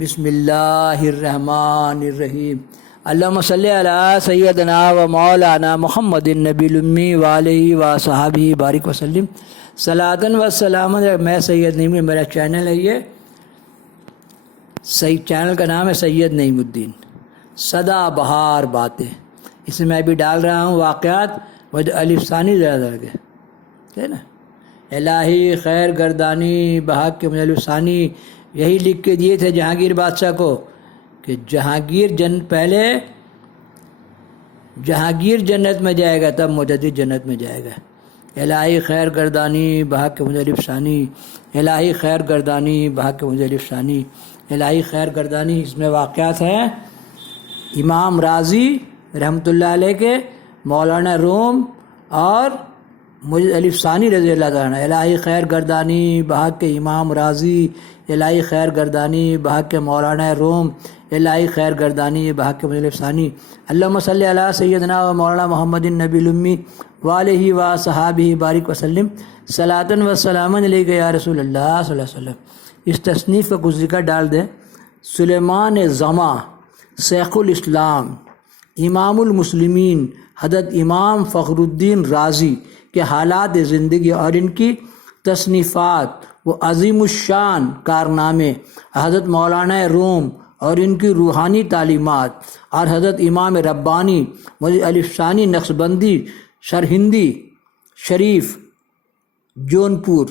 بسم اللہ الرحمن الرحیم اللہم صلی علی سیدنا و مولانا محمد النبی الامی وآلہ و صحابہ بارک وسلم صلاۃً و سلام۔ میں سید نعیم، میرا چینل ہے، یہ چینل کا نام ہے سید نعیم الدین سدا بہار باتیں۔ اس میں میں بھی ڈال رہا ہوں واقعات و الف ثانی ذرا کے، ہے نا، الہی خیر گردانی بحق کے الف ثانی یہی لکھ کے دیے تھے جہانگیر بادشاہ کو کہ پہلے جہانگیر جنت میں جائے گا تب مجدد جنت میں جائے گا۔ الہی خیر گردانی بحق کے الف ثانی، الہی خیر گردانی بحق کے الف ثانی، الہی خیر گردانی۔ اس میں واقعات ہیں امام راضی رحمۃ اللہ علیہ کے، مولانا روم اور الف ثانی رضی اللہ تعالیٰ عنہ۔ الہی خیر گردانی بحق کے امام راضی، الہی خیر گردانی بحق کے مولانا روم، الہی خیر گردانی بحق کے الف ثانی۔ اللہم صلی علی سیدنا و مولانا محمد النبی الامی وآلہ و صحابہ بارک وسلم صلاۃً و سلام علیک یا رسول اللہ صلی اللہ علیہ وسلم۔ اس تصنیف کا کچھ ذکر ڈال دیں۔ سلیمان زماں شیخ الاسلام امام المسلمین حضرت امام فخر الدین رازی کے حالات زندگی اور ان کی تصنیفات و عظیم الشان کارنامے، حضرت مولانا روم اور ان کی روحانی تعلیمات، اور حضرت امام ربانی الف ثانی نقشبندی سرہندی شریف جونپور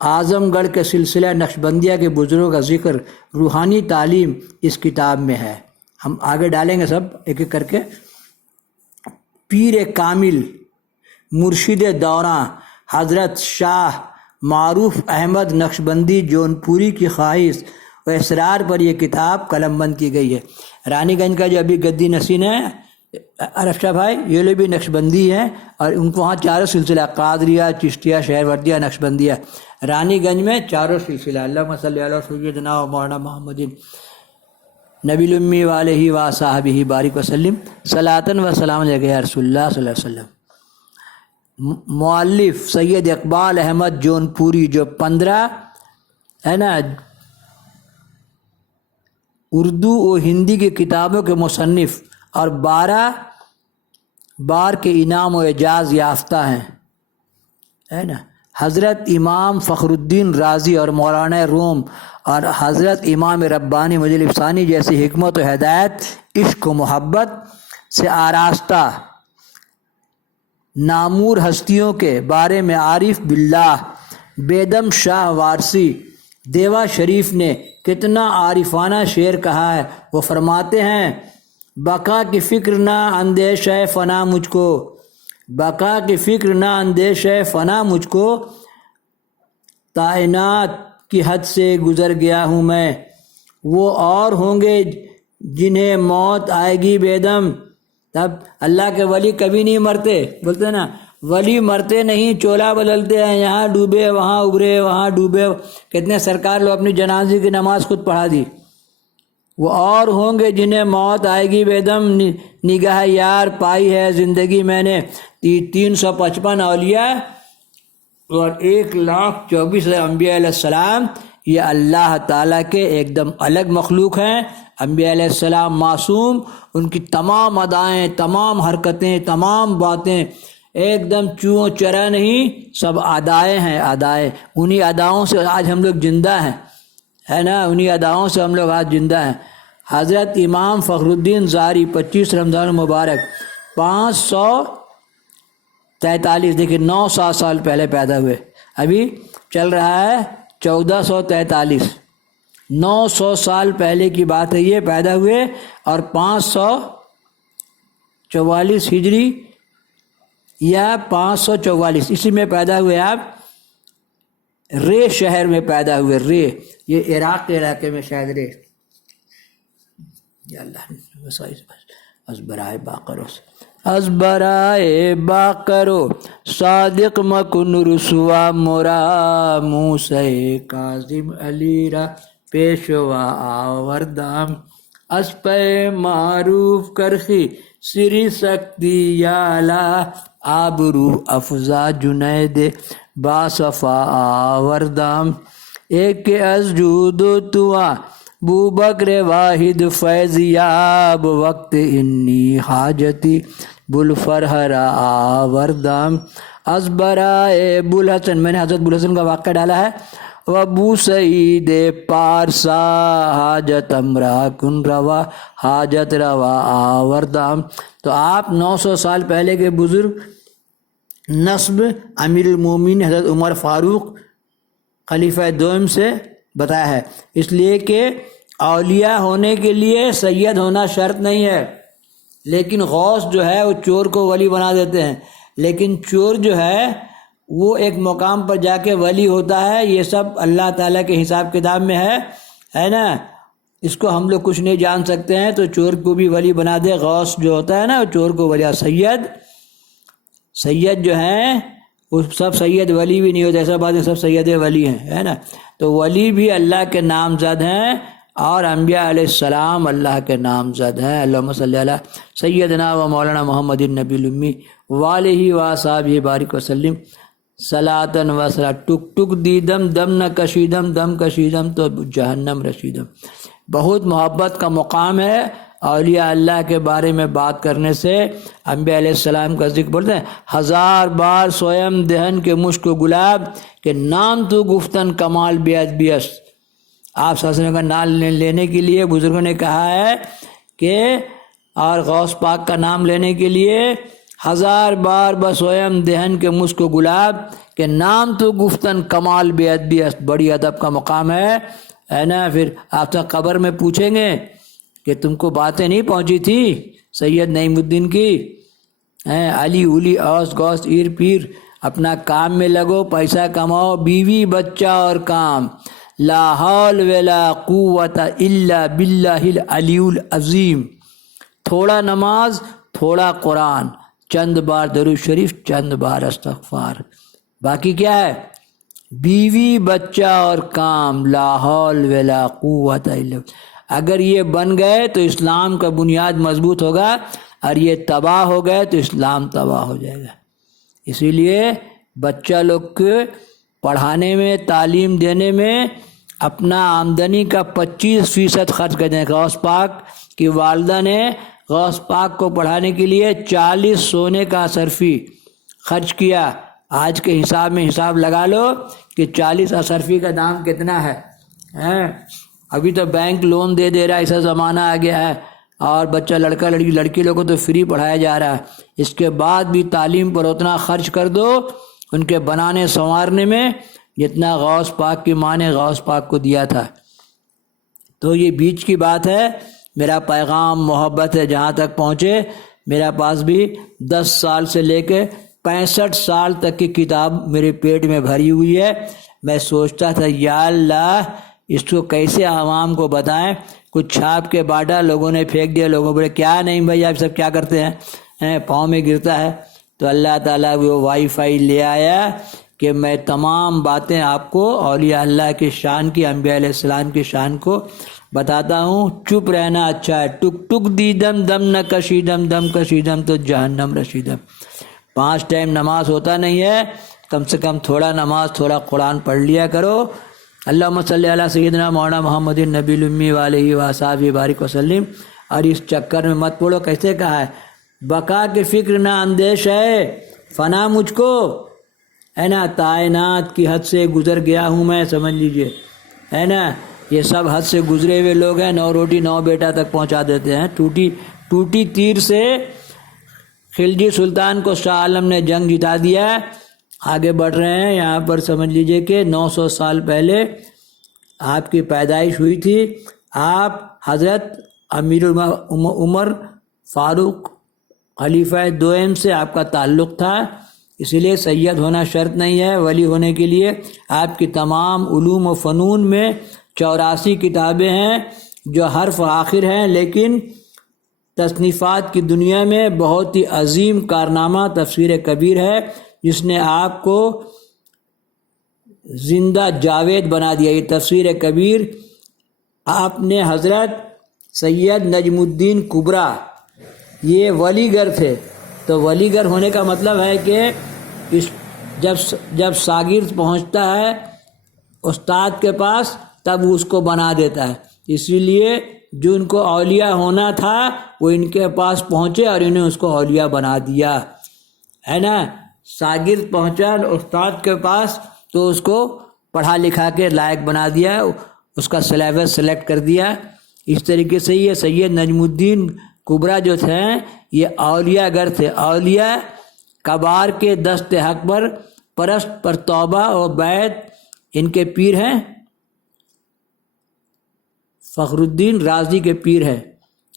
اعظم گڑھ کے سلسلہ نقشبندیہ کے بزرگوں کا ذکر، روحانی تعلیم اس کتاب میں ہے۔ ہم آگے ڈالیں گے سب ایک ایک کر کے۔ پیر کامل مرشد دوراں حضرت شاہ معروف احمد نقشبندی جونپوری کی خواہش و اصرار پر یہ کتاب قلم بند کی گئی ہے۔ رانی گنج کا جو ابھی گدی نشین ہے عرف شاہ بھائی، یہ لوگ بھی نقشبندی ہیں، اور ان کو وہاں چاروں سلسلہ قادریہ، چشتیہ، شہروردیہ، نقشبندیہ، رانی گنج میں چاروں سلسلہ۔ اللہم صلی علی سیدنا و مولانا محمد نبی الامی وآلہ و صحابہ بارک وسلم صلاۃً و سلام علیک یا رسول اللہ صلی اللہ علیہ وسلم۔ مؤلف سید اقبال احمد جونپوری، جو 15 ہے نا اردو و ہندی کی کتابوں کے مصنف اور 12 بار کے انعام و اعزاز یافتہ ہیں، ہے نا۔ حضرت امام فخر الدین رازی اور مولانا روم اور حضرت امام ربانی الف ثانی جیسی حکمت و ہدایت، عشق و محبت سے آراستہ نامور ہستیوں کے بارے میں عارف باللہ بیدم شاہ وارسی دیوا شریف نے کتنا عارفانہ شعر کہا ہے۔ وہ فرماتے ہیں، بقا کی فکر نہ اندیش ہے فنا مجھ کو، بقا کی فکر نہ اندیش ہے فنا مجھ کو، کائنات کی حد سے گزر گیا ہوں میں، وہ اور ہوں گے جنہیں موت آئے گی بیدم۔ تب اللہ کے ولی کبھی نہیں مرتے، بولتے ہیں نا، ولی مرتے نہیں، چولا بدلتے ہیں، یہاں ڈوبے وہاں ابھرے، وہاں ڈوبے۔ کتنے سرکار لوگ اپنی جنازے کی نماز خود پڑھا دی۔ وہ اور ہوں گے جنہیں موت آئے گی بیدم، نگاہ یار پائی ہے زندگی میں نے۔ 355 اولیاء اور 1,24,000 انبیاء علیہ السلام، یہ اللہ تعالیٰ کے ایک دم الگ مخلوق ہیں۔ انبیاء علیہ السلام معصوم، ان کی تمام ادائیں، تمام حرکتیں، تمام باتیں ایک دم چوں چرا نہیں، سب ادائیں ہیں، ادائیں۔ انہی اداؤں سے آج ہم لوگ زندہ ہیں، ہے نا، انہی اداؤں سے ہم لوگ آج زندہ ہیں۔ حضرت امام فخر الدین زاری 25 رمضان المبارک 543، دیکھیے 900 سال پہلے پیدا ہوئے، ابھی چل رہا ہے 1443، 900 سال پہلے کی بات ہے یہ، پیدا ہوئے، اور 544 ہجری یا 544 اسی میں پیدا ہوئے۔ آپ رے شہر میں پیدا ہوئے، رے، یہ عراق کے علاقے میں شاید رے۔ یا اللہ از برائے باقرو، از برائے باقرو صادق مکن رسوا مرا، موسیٰ کاظم علی را پیشوا آوردم، از پہ معروف کرخی سری سکتی یالا، آبرو افزا جنید با صفا آوردم، ایک از جود و توا بو بکر واحد فیضیاب وقت انی حاجتی بلفرحرا آوردام از برائے بوالحسن، میں نے حضرت بوالحسن کا واقعہ ڈالا ہے، وابو سعید پارسا حاجت امرا کن روا حاجت روا آوردام۔ تو آپ 900 سال پہلے کے بزرگ نسب امیر المومنین حضرت عمر فاروق خلیفہ دوم سے بتایا ہے، اس لیے کہ اولیاء ہونے کے لیے سید ہونا شرط نہیں ہے، لیکن غوث جو ہے وہ چور کو ولی بنا دیتے ہیں، لیکن چور جو ہے وہ ایک مقام پر جا کے ولی ہوتا ہے، یہ سب اللہ تعالیٰ کے حساب کتاب میں ہے نا، اس کو ہم لوگ کچھ نہیں جان سکتے ہیں، تو چور کو بھی ولی بنا دے۔ غوث جو ہوتا ہے نا وہ چور کو ولی، سید جو ہیں وہ سب سید ولی بھی نہیں ہوتے، ایسا بات ہے سب سید ولی ہیں، ہے نا، تو ولی بھی اللہ کے نامزد ہیں اور انبیاء علیہ السلام اللہ کے نامزد ہیں۔ اللہم صلی علی سیدنا و مولانا محمد النبی الامی وآلہ وصحبہ بارک وسلم صلاۃً و سلام۔ ٹک ٹک دیدم دم نہ کشیدم، دم کشیدم تو جہنم رسیدم۔ بہت محبت کا مقام ہے اولیاء اللہ کے بارے میں بات کرنے سے، انبیاء علیہ السلام کا ذکر بولتے ہیں، 1000 بار سویم دہن کے مشک و گلاب کہ نام تو گفتن کمال بیعت بیست۔ آپ صلی اللہ علیہ وسلم کا نام لینے کے لیے بزرگوں نے کہا ہے کہ اور غوث پاک کا نام لینے کے لیے 1000 بار بسویم دہن کے مشک و گلاب کہ نام تو گفتن کمال بیعت بیست، بڑی ادب کا مقام ہے نا۔ پھر آپ سے قبر میں پوچھیں گے کہ تم کو باتیں نہیں پہنچی تھی سید نعیم الدین کی، علی اولی اوس غوث ایر پیر، اپنا کام میں لگو، پیسہ کماؤ، بیوی بچہ اور کام، لا حول ولا قوت الا باللہ العلی العظیم۔ تھوڑا نماز، تھوڑا قرآن، چند بار درود شریف، چند بار استغفار، باقی کیا ہے؟ بیوی بچہ اور کام، لا حول ولا قوت الا۔ اگر یہ بن گئے تو اسلام کا بنیاد مضبوط ہوگا، اور یہ تباہ ہو گئے تو اسلام تباہ ہو جائے گا۔ اسی لیے بچہ لوگ کے پڑھانے میں، تعلیم دینے میں اپنا آمدنی کا 25% خرچ کر دیں۔ غوث پاک کی والدہ نے غوث پاک کو پڑھانے کے لیے 40 سونے کا اصرفی خرچ کیا۔ آج کے حساب میں حساب لگا لو کہ 40 اصرفی کا دام کتنا ہے۔ ابھی تو بینک لون دے رہا ہے، ایسا زمانہ آ گیا ہے، اور بچہ لڑکا لڑکی لوگوں کو تو فری پڑھایا جا رہا ہے۔ اس کے بعد بھی تعلیم پر اتنا خرچ کر دو ان کے بنانے سنوارنے میں جتنا غوث پاک کی ماں نے غوث پاک کو دیا تھا۔ تو یہ بیچ کی بات ہے، میرا پیغام محبت ہے جہاں تک پہنچے۔ میرا پاس بھی 10 سال سے لے کے 65 سال تک کی کتاب میرے پیٹ میں بھری ہوئی ہے۔ میں سوچتا تھا یا اللہ اس کو کیسے عوام کو بتائیں، کچھ چھاپ کے باٹا، لوگوں نے پھینک دیا، لوگوں بولے کیا نہیں بھائی آپ سب کیا کرتے ہیں، پاؤں میں گرتا ہے۔ تو اللہ تعالیٰ وہ وائی فائی لے آیا کہ میں تمام باتیں آپ کو اولیاء اللہ کی شان کی، انبیاء علیہ السلام کی شان کو بتاتا ہوں۔ چپ رہنا اچھا ہے۔ ٹک ٹک دیدم دم نہ کشیدم، دم کشیدم تو جہنم رسیدم۔ 5 ٹائم نماز ہوتا نہیں ہے، کم سے کم تھوڑا نماز، تھوڑا قرآن پڑھ لیا کرو۔ اللہم صلی علی سیدنا مولانا محمد النبی الامی وآلہ وصحبہ بارک وسلم۔ اور اس چکر میں مت پڑھو، کیسے کہا ہے، بقا کی فکر نہ اندیش ہے، فنا مجھ کو ہے نا، کائنات کی حد سے گزر گیا ہوں میں، سمجھ لیجئے ہے نا۔ یہ سب حد سے گزرے ہوئے لوگ ہیں، 9 روٹی 9 بیٹا تک پہنچا دیتے ہیں۔ ٹوٹی تیر سے خلجی سلطان کو شاہ عالم نے جنگ جتا دیا۔ آگے بڑھ رہے ہیں، یہاں پر سمجھ لیجئے کہ 900 سال پہلے آپ کی پیدائش ہوئی تھی۔ آپ حضرت امیر عمر فاروق خلیفہ دوئم سے آپ کا تعلق تھا، اسی لیے سید ہونا شرط نہیں ہے۔ ولی ہونے کے لیے آپ کی تمام علوم و فنون میں 84 کتابیں ہیں جو حرف آخر ہیں، لیکن تصنیفات کی دنیا میں بہت ہی عظیم کارنامہ تفسیر کبیر ہے، جس نے آپ کو زندہ جاوید بنا دیا۔ یہ تفسیر کبیر آپ نے حضرت سید نجم الدین کبریٰ، یہ ولی گر تھے، تو ولی گر ہونے کا مطلب ہے کہ جب شاگرد پہنچتا ہے استاد کے پاس تب اس کو بنا دیتا ہے۔ اسی لیے جو ان کو اولیاء ہونا تھا وہ ان کے پاس پہنچے اور انہیں اس کو اولیاء بنا دیا، ہے نا. شاگرد پہنچا استاد کے پاس تو اس کو پڑھا لکھا کے لائق بنا دیا، اس کا سلیبس سلیکٹ کر دیا. اس طریقے سے یہ سید نجم الدین کبریٰ جو تھے یہ اولیاء گر تھے. اولیاء کبار کے دست حق پر پرست پر توبہ اور بیعت ان کے پیر ہیں، فخر الدین رازی کے پیر ہے،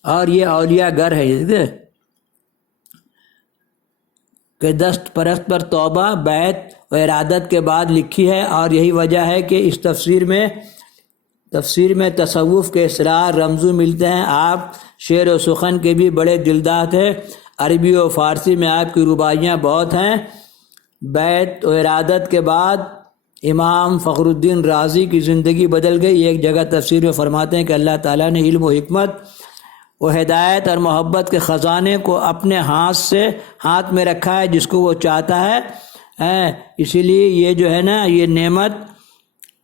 اور یہ اولیاء گر ہے کہ دست پرست پر توبہ بیعت و ارادت کے بعد لکھی ہے. اور یہی وجہ ہے کہ اس تفسیر میں تصوف کے اسرار رمزو ملتے ہیں. آپ شعر و سخن کے بھی بڑے دلدار تھے. عربی و فارسی میں آپ کی رباعیاں بہت ہیں. بیعت و ارادت کے بعد امام فخر الدین رازی کی زندگی بدل گئی. ایک جگہ تفسیر میں فرماتے ہیں کہ اللہ تعالیٰ نے علم و حکمت و ہدایت اور محبت کے خزانے کو اپنے ہاتھ میں رکھا ہے جس کو وہ چاہتا ہے. اسی لیے یہ جو ہے نا یہ نعمت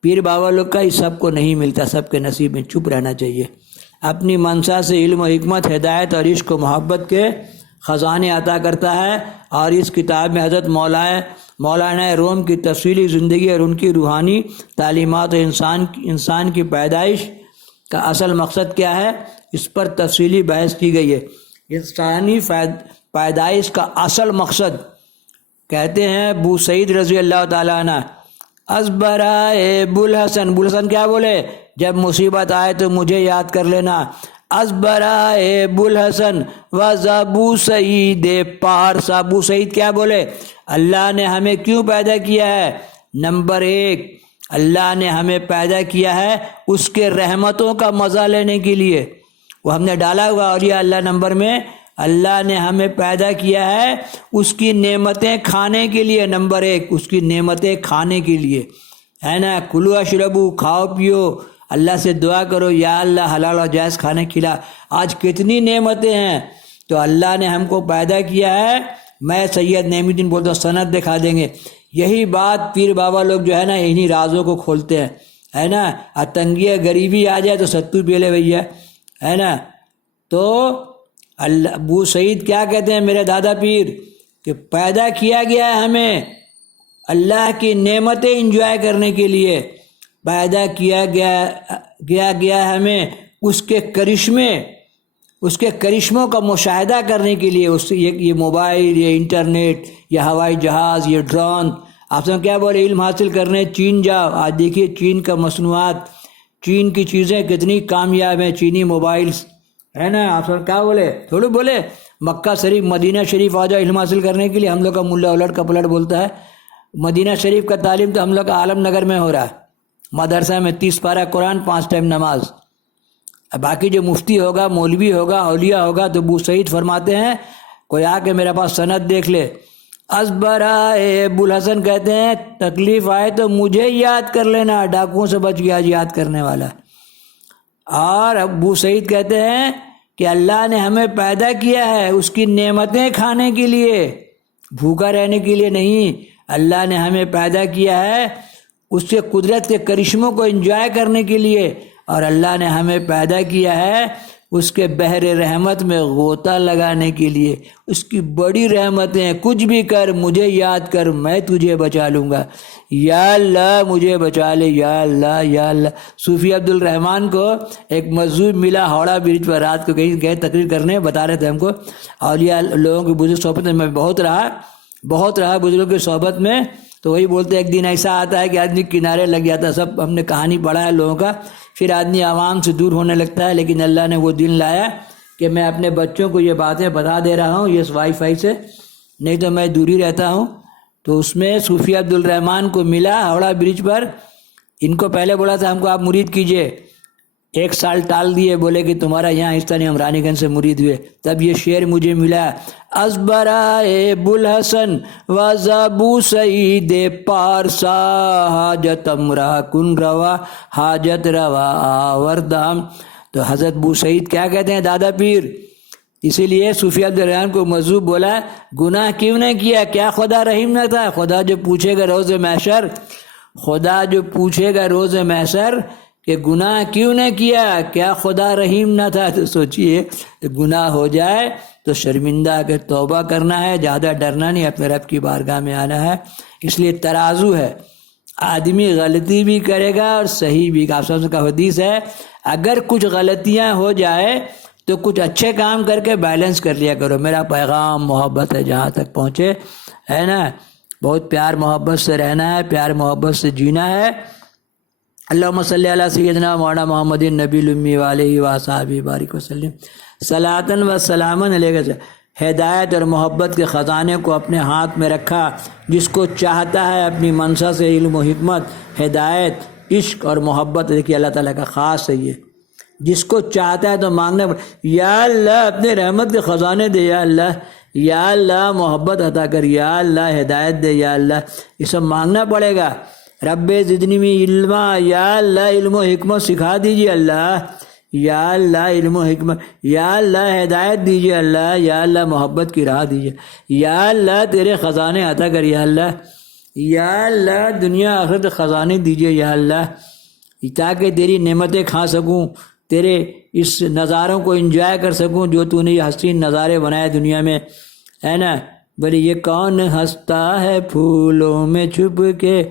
پیر بابا لوگ کا سب کو نہیں ملتا، سب کے نصیب میں چپ رہنا چاہیے. اپنی منشا سے علم و حکمت ہدایت اور عشق و محبت کے خزانے عطا کرتا ہے. اور اس کتاب میں حضرت مولانا روم کی تفصیلی زندگی اور ان کی روحانی تعلیمات و انسان کی پیدائش کا اصل مقصد کیا ہے اس پر تفصیلی بحث کی گئی ہے. انسانی پیدائش کا اصل مقصد کہتے ہیں ابو سعید رضی اللہ تعالیٰ عنہ ازبرائے بوالحسن کیا بولے؟ جب مصیبت آئے تو مجھے یاد کر لینا. ازبرائے بوالحسن وزابو سعید پارسا. ابو سعید کیا بولے؟ اللہ نے ہمیں کیوں پیدا کیا ہے؟ نمبر 1 اللہ نے ہمیں پیدا کیا ہے اس کے رحمتوں کا مزہ لینے کے لیے. وہ ہم نے ڈالا ہوا اور یہ اللہ نمبر میں اللہ نے ہمیں پیدا کیا ہے اس کی نعمتیں کھانے کے لیے. نمبر 1 اس کی نعمتیں کھانے کے لیے، ہے نا. کلو اشربو، کھاؤ پیو، اللہ سے دعا کرو یا اللہ حلال و جائز کھانے کھلا. آج کتنی نعمتیں ہیں. تو اللہ نے ہم کو پیدا کیا ہے. میں سید نعیم الدین بولتا ہوں، سند دکھا دیں گے. یہی بات پیر بابا لوگ جو ہے نا انہی رازوں کو کھولتے ہیں، ہے نا. تنگی غریبی آ جائے تو ستو پی لے بھیا، ہے نا. تو ابو سعید کیا کہتے ہیں میرے دادا پیر کہ پیدا کیا گیا ہے ہمیں اللہ کی نعمتیں انجوائے کرنے کے لیے. پیدا کیا گیا ہے ہمیں اس کے کرشموں کا مشاہدہ کرنے کے لیے. یہ موبائل، یہ انٹرنیٹ، یہ ہوائی جہاز، یہ ڈرون. آپ سے کیا بولے علم حاصل کرنے چین جاؤ. آج دیکھیے چین کا مصنوعات، چین کی چیزیں کتنی کامیاب ہیں. چینی موبائلز، ہے نا. آپ سب کیا بولے؟ تھوڑی بولے مکہ شریف مدینہ شریف آ جاؤ علم حاصل کرنے کے لیے. ہم لوگ کا ملا الٹ کا پلٹ بولتا ہے. مدینہ شریف کا تعلیم تو ہم لوگ کا عالم نگر میں ہو رہا ہے، مدرسہ میں 30 پارہ قرآن، 5 ٹائم نماز. باقی جو مفتی ہوگا، مولوی ہوگا، اولیاء ہوگا تو ابو سعید فرماتے ہیں کوئی آ کے میرے پاس سند دیکھ لے. ازبرائے ابوالحسن کہتے ہیں تکلیف آئے تو مجھے یاد کر لینا، ڈاکوؤں سے بچ گیا یاد کرنے والا. اور ابو سعید کہتے ہیں کہ اللہ نے ہمیں پیدا کیا ہے اس کی نعمتیں کھانے کے لیے، بھوکا رہنے کے لیے نہیں. اللہ نے ہمیں پیدا کیا ہے اس کے قدرت کے کرشموں کو انجوائے کرنے کے لیے. اور اللہ نے ہمیں پیدا کیا ہے اس کے بحر رحمت میں غوطہ لگانے کے لیے. اس کی بڑی رحمتیں، کچھ بھی کر مجھے یاد کر میں تجھے بچا لوں گا. یا اللہ مجھے بچا لے، یا اللہ یا اللہ. صوفی عبد الرحمن کو ایک مجذوب ملا ہاوڑا برج پر، رات کو کہیں گئے تقریر کرنے، بتا رہے تھے ہم کو. اولیاء لوگوں کی بزرگ صحبت میں بہت رہا بزرگوں کی صحبت میں. تو وہی بولتے ایک دن ایسا آتا ہے کہ آدمی کنارے لگ جاتا ہے. سب ہم نے کہانی پڑھا ہے لوگوں کا. پھر آدمی عوام سے دور ہونے لگتا ہے. لیکن اللہ نے وہ دن لایا کہ میں اپنے بچوں کو یہ باتیں بتا دے رہا ہوں یہ وائی فائی سے، نہیں تو میں دور ہی رہتا ہوں. تو اس میں صوفی عبد الرحمن کو ملا ہاوڑا برج پر. ان کو پہلے بولا تھا ہم کو آپ مرید کیجئے، 1 سال ٹال دیے، بولے کہ تمہارا یہاں حصہ نہیں، ہم رانی گنج سے مرید ہوئے. تب یہ شعر مجھے ملا، ازبرائے بوالحسن وزابو سعید پارسا حاجت امرا کن روا حاجت روا آوردام. تو حضرت ابو سعید کیا کہتے ہیں دادا پیر. اسی لیے صوفی عبد الرحمن کو مجذوب بولا گناہ کیوں نہیں کیا؟ کیا خدا رحیم نہ تھا؟ خدا جو پوچھے گا روز محشر کہ گناہ کیوں نہ کیا، کیا خدا رحیم نہ تھا؟ تو سوچئے گناہ ہو جائے تو شرمندہ کے توبہ کرنا ہے، زیادہ ڈرنا نہیں، اپنے رب کی بارگاہ میں آنا ہے۔ اس لیے ترازو ہے، آدمی غلطی بھی کرے گا اور صحیح بھی۔ آپ سب کا حدیث ہے اگر کچھ غلطیاں ہو جائے تو کچھ اچھے کام کر کے بیلنس کر لیا کرو۔ میرا پیغام محبت ہے جہاں تک پہنچے، ہے نا، بہت پیار محبت سے رہنا ہے، پیار محبت سے جینا ہے۔ اللہم صلی علی سیدنا مولانا محمد النبی الامی وآلہ وصحبہ بارک وسلم صلاۃ و سلام علیہ۔ ہدایت اور محبت کے خزانے کو اپنے ہاتھ میں رکھا، جس کو چاہتا ہے اپنی منشا سے علم و حکمت، ہدایت، عشق اور محبت، دیکھیے اللہ تعالیٰ کا خاص ہے یہ، جس کو چاہتا ہے تو مانگنا یا اللہ اپنے رحمت کے خزانے دے، یا اللہ محبت عطا کر، یا اللہ ہدایت دے، یا اللہ، یہ سب مانگنا پڑے گا۔ رب زدنی علما، یا اللہ علم و حکمت سکھا دیجیے اللہ، یا اللہ علم و حکمت، یا اللہ ہدایت دیجیے اللہ، یا اللہ محبت کی راہ دیجیے، یا اللہ تیرے خزانے عطا کر، یا اللہ دنیا آخرت خزانے دیجیے، یا اللہ، تاکہ تیری نعمتیں کھا سکوں، تیرے اس نظاروں کو انجوائے کر سکوں جو تو نے یہ حسین نظارے بنائے دنیا میں، ہے نا۔ بلی یہ کون ہنستا ہے پھولوں میں چھپ کے،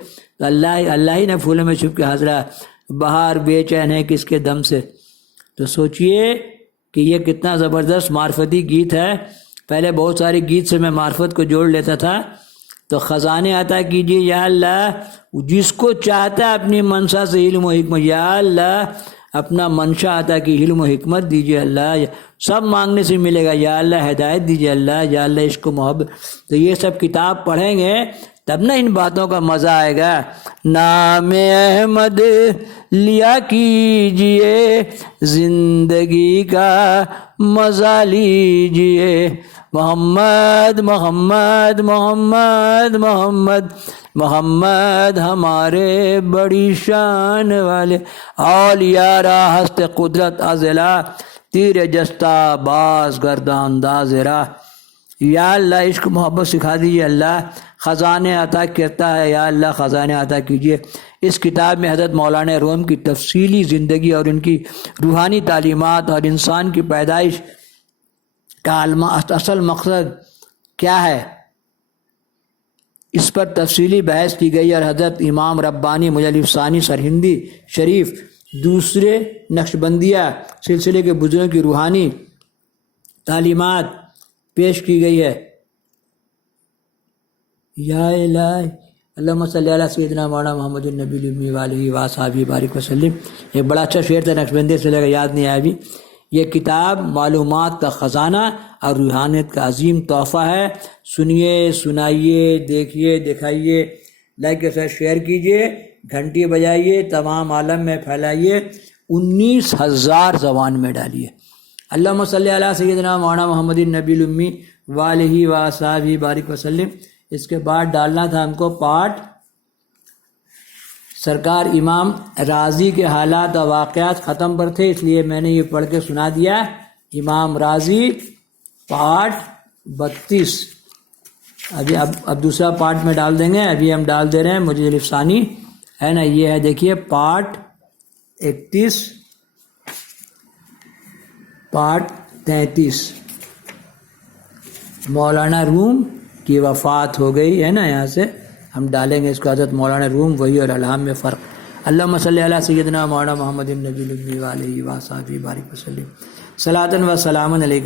اللہ ہی نے پھولوں میں چھپ کے ہنس رہا، بہار بے چین ہے کس کے دم سے۔ تو سوچئے کہ یہ کتنا زبردست معرفتی گیت ہے۔ پہلے بہت سارے گیت سے میں معرفت کو جوڑ لیتا تھا، تو خزانے عطا کیجیے یا اللہ، جس کو چاہتا ہے اپنی منشا سے علم و حکمت، یا اللہ اپنا منشا عطا کی علم و حکمت دیجیے اللہ، سب مانگنے سے ملے گا، یا اللہ ہدایت دیجیے اللہ، یا اللہ عشق و محبت۔ تو یہ سب کتاب پڑھیں گے تب نہ ان باتوں کا مزہ آئے گا۔ نام احمد لیا کیجئے، زندگی کا مزہ لیجئے، محمد محمد محمد محمد محمد ہمارے بڑی شان والے، اولیاء راہ ہست قدرت ازلا، تیر جستہ باز گردان انداز راہ۔ یا اللہ عشق محبت سکھا دیجیے اللہ، خزانے عطا کرتا ہے، یا اللہ خزانے عطا کیجیے۔ اس کتاب میں حضرت مولانا روم کی تفصیلی زندگی اور ان کی روحانی تعلیمات اور انسان کی پیدائش کا اصل مقصد کیا ہے، اس پر تفصیلی بحث کی گئی، اور حضرت امام ربانی مجلد ثانی سرہندی شریف دوسرے نقشبندیہ سلسلے کے بزرگوں کی روحانی تعلیمات پیش کی گئی ہے۔ یا الہی اللہم صلی علی سیدنا مولانا محمد النبی الامی وآلہ وصحبہ بارک وسلم۔ ایک بڑا اچھا شعر تھا نقشبندی سے لے کر، یاد نہیں آیا ابھی۔ یہ کتاب معلومات کا خزانہ اور روحانیت کا عظیم تحفہ ہے۔ سنیے، سنائیے، دیکھیے، دکھائیے، لائک کے ساتھ شیئر کیجیے، گھنٹی بجائیے، تمام عالم میں پھیلائیے، 19,000 زبان میں ڈالیے۔ اللہم صلی علی سیدنا مولانا محمد النبی الامی وآلہ وصحبہ بارک وسلم۔ اس کے بعد ڈالنا تھا ہم کو پارٹ سرکار امام راضی کے حالات و واقعات ختم پر تھے، اس لیے میں نے یہ پڑھ کے سنا دیا۔ امام راضی پارٹ 32 اب دوسرا پارٹ میں ڈال دیں گے، ابھی ہم ڈال دے رہے ہیں مجھے لفسانی، ہے نا، یہ ہے دیکھیے پارٹ 31 پارٹ 33۔ مولانا روم کی وفات ہو گئی ہے نا، یہاں سے ہم ڈالیں گے اس کو، حضرت مولانا روم وہی اور الہام میں فرق۔ اللہم صلی علی سیدنا مولانا محمد النبی الامی وآلہ وصحبہ بارک وسلم صلاۃ و سلام علیہ۔